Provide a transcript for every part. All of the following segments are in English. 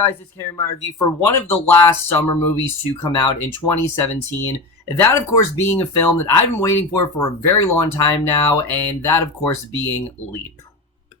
guys, it's Karen, my review for one of the last summer movies to come out in 2017. That, of course, being a film that I've been waiting for a very long time now, and that, of course, being Leap.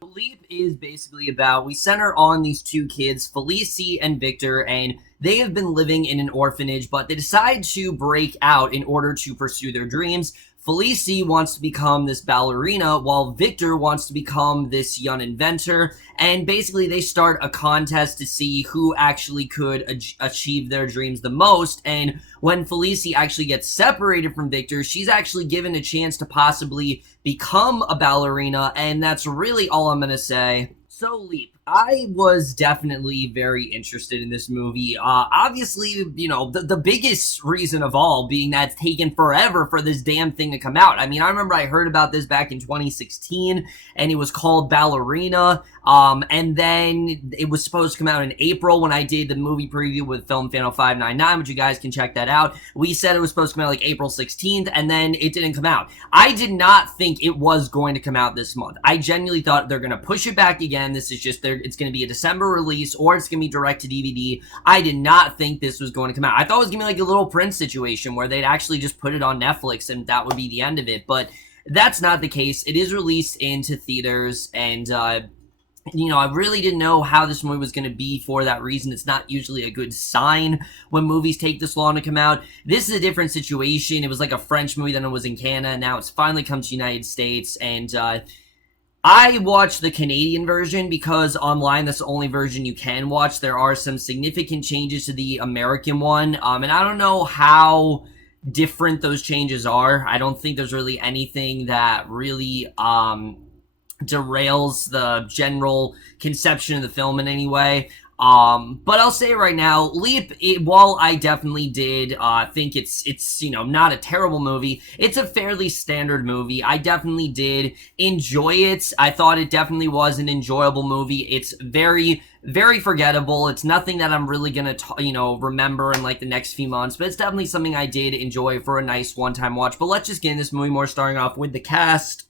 Leap is basically about, we center on these two kids, Felicie and Victor, and they have been living in an orphanage, but they decide to break out in order to pursue their dreams. Felicie wants to become this ballerina, while Victor wants to become this young inventor, and basically they start a contest to see who actually could achieve their dreams the most, and when Felicie actually gets separated from Victor, she's actually given a chance to possibly become a ballerina, and that's really all I'm gonna say. So, Leap. I was definitely very interested in this movie. Obviously, you know, the biggest reason of all being that it's taken forever for this damn thing to come out. I mean, I remember I heard about this back in 2016, and it was called Ballerina, and then it was supposed to come out in April when I did the movie preview with Film Fano 599, which you guys can check that out. We said it was supposed to come out like April 16th, and then it didn't come out. I did not think it was going to come out this month. I genuinely thought they're going to push it back again. This is just it's going to be a December release, or it's going to be direct to DVD. I did not think this was going to come out. I thought it was going to be like a Little Prince situation where they'd actually just put it on Netflix and that would be the end of it, but that's not the case. It is released into theaters, and you know, I really didn't know how this movie was going to be for that reason. It's not usually a good sign when movies take this long to come out. This is a different situation. It was like a French movie, then it was in Canada, and now it's finally come to the United States, and I watched the Canadian version because online that's the only version you can watch. There are some significant changes to the American one, and I don't know how different those changes are. I don't think there's really anything that really derails the general conception of the film in any way. But I'll say right now, Leap, while I definitely did think it's you know, not a terrible movie, it's a fairly standard movie. I definitely did enjoy it. I thought it definitely was an enjoyable movie. It's very, very forgettable. It's nothing that I'm really gonna, you know, remember in like the next few months, but it's definitely something I did enjoy for a nice one-time watch. But let's just get in this movie more, starting off with the cast.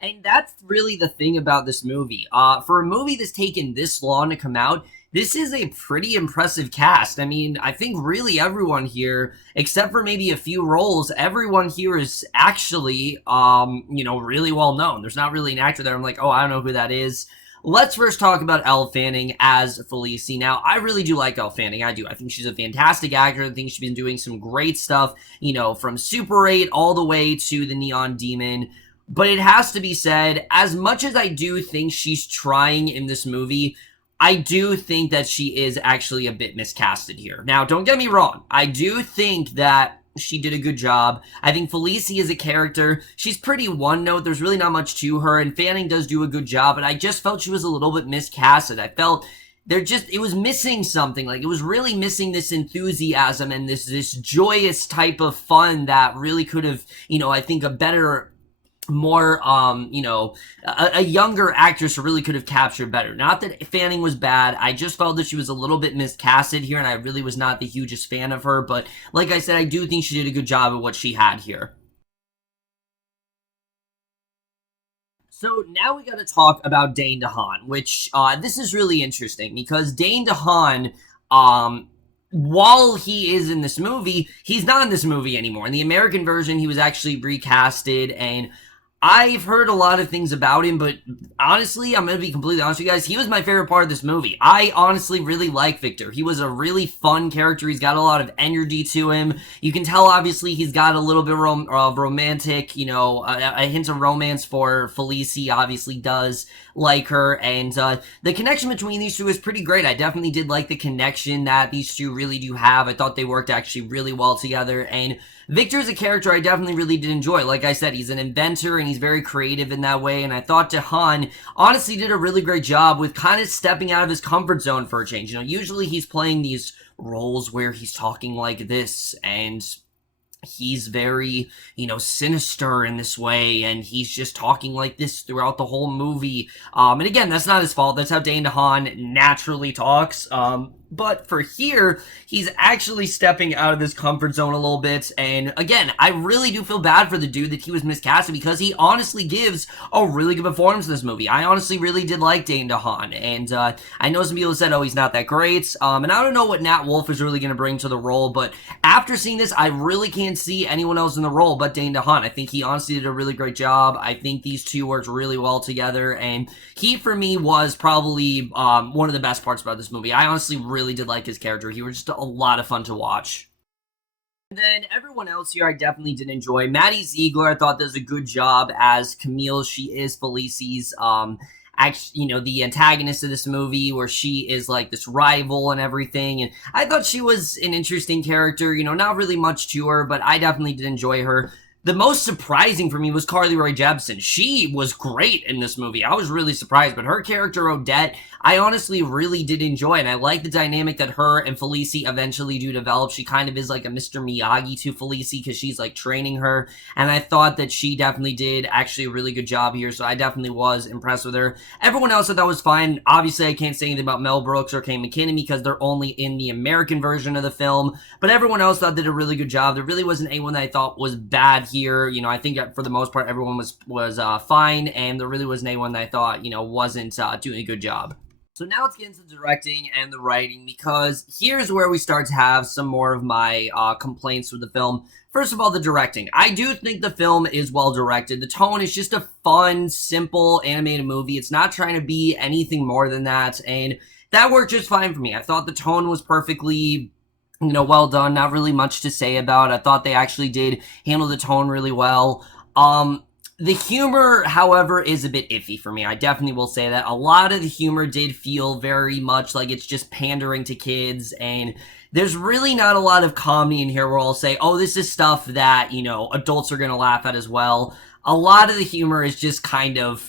And that's really the thing about this movie. For a movie that's taken this long to come out, this is a pretty impressive cast. I mean, I think really everyone here, except for maybe a few roles, everyone here is actually, you know, really well known. There's not really an actor there I'm like, oh, I don't know who that is. Let's first talk about Elle Fanning as Felicie. Now, I really do like Elle Fanning. I do. I think she's a fantastic actor. I think she's been doing some great stuff, you know, from Super 8 all the way to The Neon Demon. But it has to be said, as much as I do think she's trying in this movie, I do think that she is actually a bit miscasted here. Now, don't get me wrong. I do think that she did a good job. I think Felicie is a character. She's pretty one-note. There's really not much to her, and Fanning does do a good job, but I just felt she was a little bit miscasted. I felt it was missing something. Like, it was really missing this enthusiasm and this joyous type of fun that really could have, you know, I think a better, more, you know, a younger actress really could have captured better. Not that Fanning was bad, I just felt that she was a little bit miscasted here, and I really was not the hugest fan of her, but like I said, I do think she did a good job at what she had here. So now we gotta talk about Dane DeHaan, which, this is really interesting, because Dane DeHaan, while he is in this movie, he's not in this movie anymore. In the American version, he was actually recasted, and I've heard a lot of things about him, but honestly, I'm going to be completely honest with you guys, he was my favorite part of this movie. I honestly really like Victor. He was a really fun character. He's got a lot of energy to him. You can tell, obviously, he's got a little bit of romantic, you know, a hint of romance for Felicie, obviously does like her, and the connection between these two is pretty great. I definitely did like the connection that these two really do have. I thought they worked actually really well together, and Victor is a character I definitely really did enjoy. Like I said, he's an inventor, and he's very creative in that way, and I thought DeHaan honestly did a really great job with kind of stepping out of his comfort zone for a change. You know, usually he's playing these roles where he's talking like this, and he's very, you know, sinister in this way, and he's just talking like this throughout the whole movie. And again, that's not his fault. That's how Dane DeHaan naturally talks. But for here, he's actually stepping out of this comfort zone a little bit. And again, I really do feel bad for the dude that he was miscasted because he honestly gives a really good performance in this movie. I honestly really did like Dane DeHaan. And I know some people said, oh, he's not that great. And I don't know what Nat Wolff is really going to bring to the role. But after seeing this, I really can't see anyone else in the role but Dane DeHaan. I think he honestly did a really great job. I think these two worked really well together. And he, for me, was probably one of the best parts about this movie. I honestly really did like his character. He was just a lot of fun to watch. And then everyone else here I definitely did enjoy. Maddie Ziegler, I thought does a good job as Camille. She is Felici's, actually, the antagonist of this movie, where she is like this rival and everything. And I thought she was an interesting character, not really much to her, but I definitely did enjoy her. The most surprising for me was Carly Rae Jepsen. She was great in this movie. I was really surprised, but her character, Odette, I honestly really did enjoy, and I like the dynamic that her and Felici eventually do develop. She kind of is like a Mr. Miyagi to Felici because she's like training her, and I thought that she definitely did actually a really good job here, so I definitely was impressed with her. Everyone else I thought was fine. Obviously, I can't say anything about Mel Brooks or Kate McKinnon because they're only in the American version of the film, but everyone else thought did a really good job. There really wasn't anyone that I thought was bad here. I think for the most part, everyone was fine, and there really wasn't anyone that I thought, wasn't doing a good job. So now let's get into the directing and the writing, because here's where we start to have some more of my complaints with the film. First of all, the directing. I do think the film is well directed. The tone is just a fun, simple animated movie. It's not trying to be anything more than that, and that worked just fine for me. I thought the tone was perfectly well done. Not really much to say about. I thought they actually did handle the tone really well. The humor, however, is a bit iffy for me. I definitely will say that. A lot of the humor did feel very much like it's just pandering to kids, and there's really not a lot of comedy in here where I'll say, oh, this is stuff that, adults are going to laugh at as well. A lot of the humor is just kind of,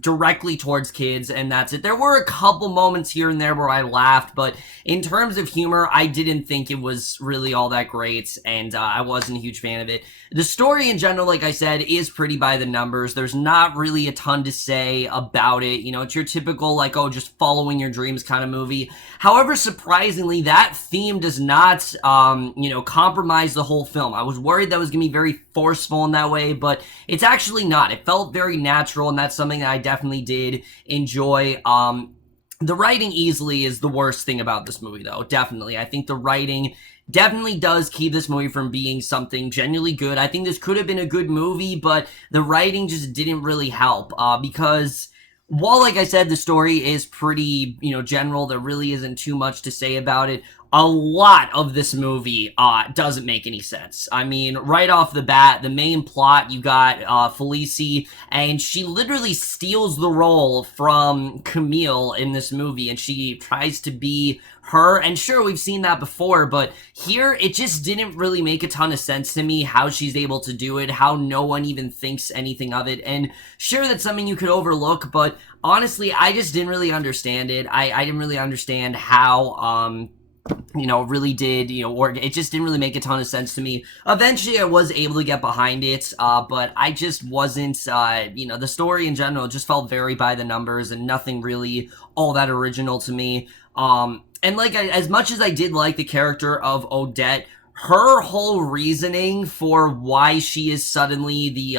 directly towards kids, and that's it. There were a couple moments here and there where I laughed, but in terms of humor, I didn't think it was really all that great, and I wasn't a huge fan of it. The story in general, like I said, is pretty by the numbers. There's not really a ton to say about it. It's your typical, like, oh, just following your dreams kind of movie. However, surprisingly, that theme does not, compromise the whole film. I was worried that was going to be very forceful in that way, but it's actually not. It felt very natural, and that's something that I definitely did enjoy. The writing easily is the worst thing about this movie, though. Definitely. I think the writing definitely does keep this movie from being something genuinely good. I think this could have been a good movie, but the writing just didn't really help, because while, like I said, the story is pretty, general, there really isn't too much to say about it. A lot of this movie doesn't make any sense. I mean, right off the bat, the main plot, you got Felici, and she literally steals the role from Camille in this movie, and she tries to be her, and sure, we've seen that before, but here, it just didn't really make a ton of sense to me how she's able to do it, how no one even thinks anything of it, and sure, that's something you could overlook, but honestly, I just didn't really understand it. I didn't really understand how, really did, or it just didn't really make a ton of sense to me. Eventually, I was able to get behind it, but I just wasn't, the story in general just felt very by the numbers and nothing really all that original to me. And like, as much as I did like the character of Odette, her whole reasoning for why she is suddenly the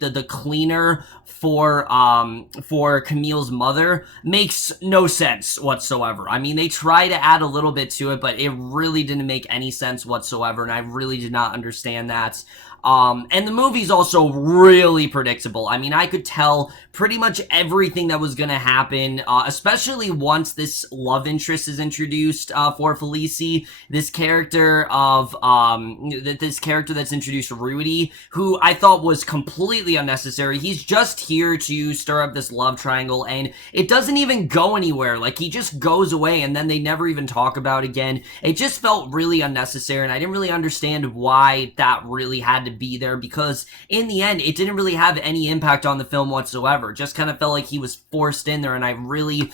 the cleaner for Camille's mother makes no sense whatsoever. I mean, they try to add a little bit to it, but it really didn't make any sense whatsoever, and I really did not understand that. And the movie's also really predictable. I mean, I could tell pretty much everything that was gonna happen, especially once this love interest is introduced, for Felici. This character of, this character that's introduced, Rudy, who I thought was completely unnecessary. He's just here to stir up this love triangle, and it doesn't even go anywhere. Like, he just goes away, and then they never even talk about it again. It just felt really unnecessary, and I didn't really understand why that really had to be there, because in the end, it didn't really have any impact on the film whatsoever. It just kind of felt like he was forced in there, and I really,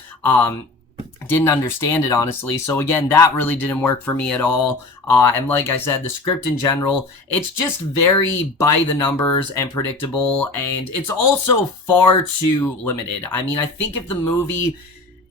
didn't understand it, honestly. So again, that really didn't work for me at all. And like I said, the script in general, it's just very by the numbers and predictable, and it's also far too limited. I mean, I think if the movie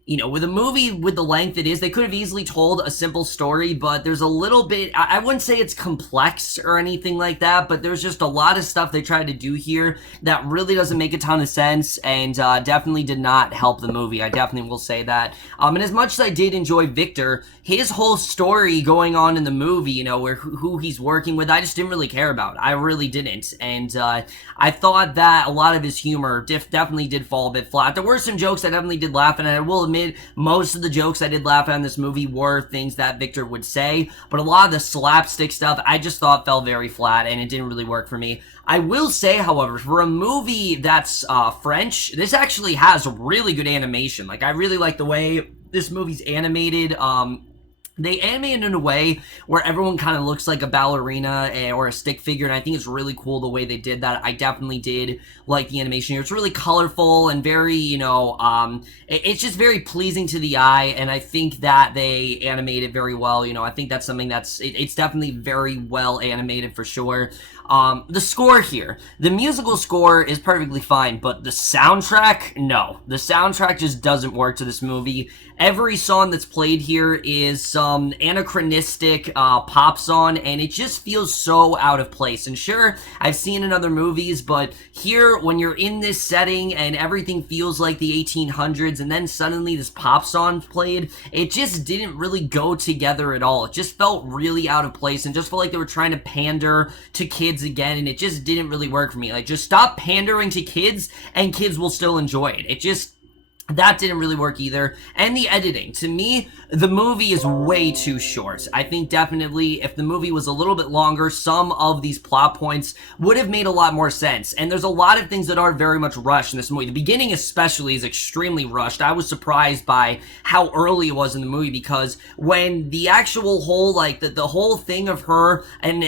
with a movie with the length it is, they could have easily told a simple story, but there's a little bit, I wouldn't say it's complex or anything like that, but there's just a lot of stuff they tried to do here that really doesn't make a ton of sense, and definitely did not help the movie. I definitely will say that. And as much as I did enjoy Victor, his whole story going on in the movie, where who he's working with, I just didn't really care about. I really didn't, and I thought that a lot of his humor definitely did fall a bit flat. There were some jokes I definitely did laugh at, and I will admit most of the jokes I did laugh at in this movie were things that Victor would say, but a lot of the slapstick stuff I just thought fell very flat, and it didn't really work for me. I will say, however, for a movie that's French, this actually has really good animation. Like, I really like the way this movie's animated. They animate it in a way where everyone kind of looks like a ballerina or a stick figure, and I think it's really cool the way they did that. I definitely did like the animation here. It's really colorful and very, it's just very pleasing to the eye, and I think that they animate it very well. I think that's something it's definitely very well animated for sure. The score here, the musical score is perfectly fine, but the soundtrack, no. The soundtrack just doesn't work to this movie. Every song that's played here is some anachronistic pop song, and it just feels so out of place. And sure, I've seen in other movies, but here, when you're in this setting and everything feels like the 1800s, and then suddenly this pop song's played, it just didn't really go together at all. It just felt really out of place, and just felt like they were trying to pander to kids again, and it just didn't really work for me. Like, just stop pandering to kids, and kids will still enjoy it. That didn't really work either. And the editing. To me, the movie is way too short. I think definitely if the movie was a little bit longer, some of these plot points would have made a lot more sense. And there's a lot of things that are very much rushed in this movie. The beginning especially is extremely rushed. I was surprised by how early it was in the movie, because when the actual whole, like, the whole thing of her and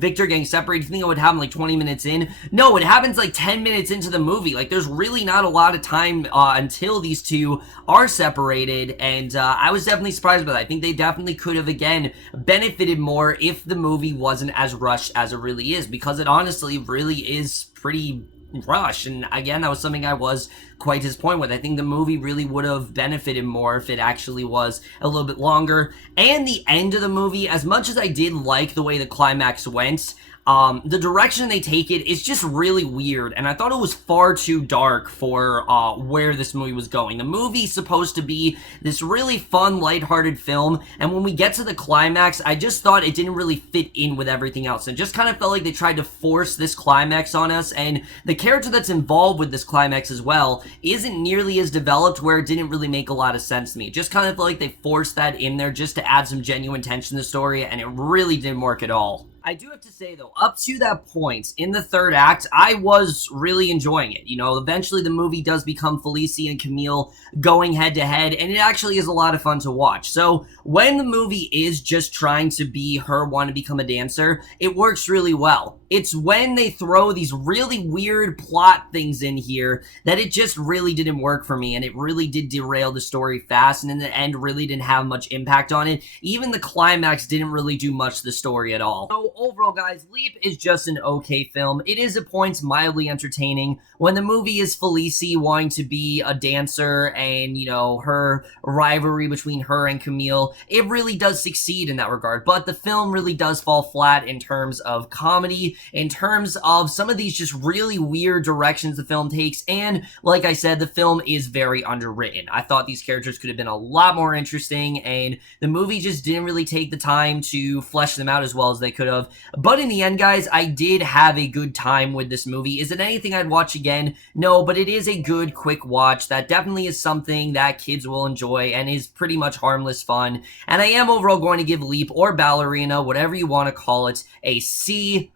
Victor getting separated, you think it would happen like 20 minutes in? No, it happens like 10 minutes into the movie. Like, there's really not a lot of time until these two are separated, and I was definitely surprised by that. I think they definitely could have, again, benefited more if the movie wasn't as rushed as it really is, because it honestly really is pretty rushed. And again, that was something I was quite disappointed with. I think the movie really would have benefited more if it actually was a little bit longer. And the end of the movie, as much as I did like the way the climax went, the direction they take it is just really weird, and I thought it was far too dark for where this movie was going. The movie's supposed to be this really fun, lighthearted film, and when we get to the climax, I just thought it didn't really fit in with everything else. It just kind of felt like they tried to force this climax on us, and the character that's involved with this climax as well isn't nearly as developed, where it didn't really make a lot of sense to me. It just kind of felt like they forced that in there just to add some genuine tension to the story, and it really didn't work at all. I do have to say, though, up to that point in the third act, I was really enjoying it. Eventually the movie does become Felicie and Camille going head-to-head, and it actually is a lot of fun to watch. So when the movie is just trying to be her want to become a dancer, it works really well. It's when they throw these really weird plot things in here that it just really didn't work for me, and it really did derail the story fast, and in the end really didn't have much impact on it. Even the climax didn't really do much to the story at all. So overall, guys, Leap is just an okay film. It is at points mildly entertaining. When the movie is Felicie wanting to be a dancer and, her rivalry between her and Camille, it really does succeed in that regard. But the film really does fall flat in terms of comedy, in terms of some of these just really weird directions the film takes, and like I said, the film is very underwritten. I thought these characters could have been a lot more interesting, and the movie just didn't really take the time to flesh them out as well as they could have. But in the end, guys, I did have a good time with this movie. Is it anything I'd watch again? No, but it is a good, quick watch that definitely is something that kids will enjoy and is pretty much harmless fun. And I am overall going to give Leap, or Ballerina, whatever you want to call it, a C+.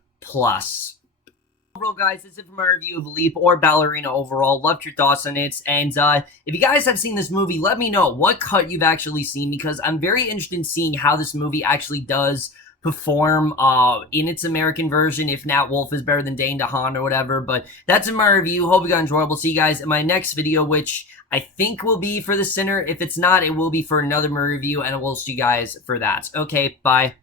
Overall, guys, that's it for my review of Leap, or Ballerina overall. Loved your thoughts on it, and if you guys have seen this movie, let me know what cut you've actually seen, because I'm very interested in seeing how this movie actually does perform in its American version, if Nat Wolff is better than Dane, DeHaan, or whatever. But that's in my review. Hope you guys enjoyed. We'll see you guys in my next video, which I think will be for The Sinner. If it's not, it will be for another movie review, and we'll see you guys for that. Okay, bye.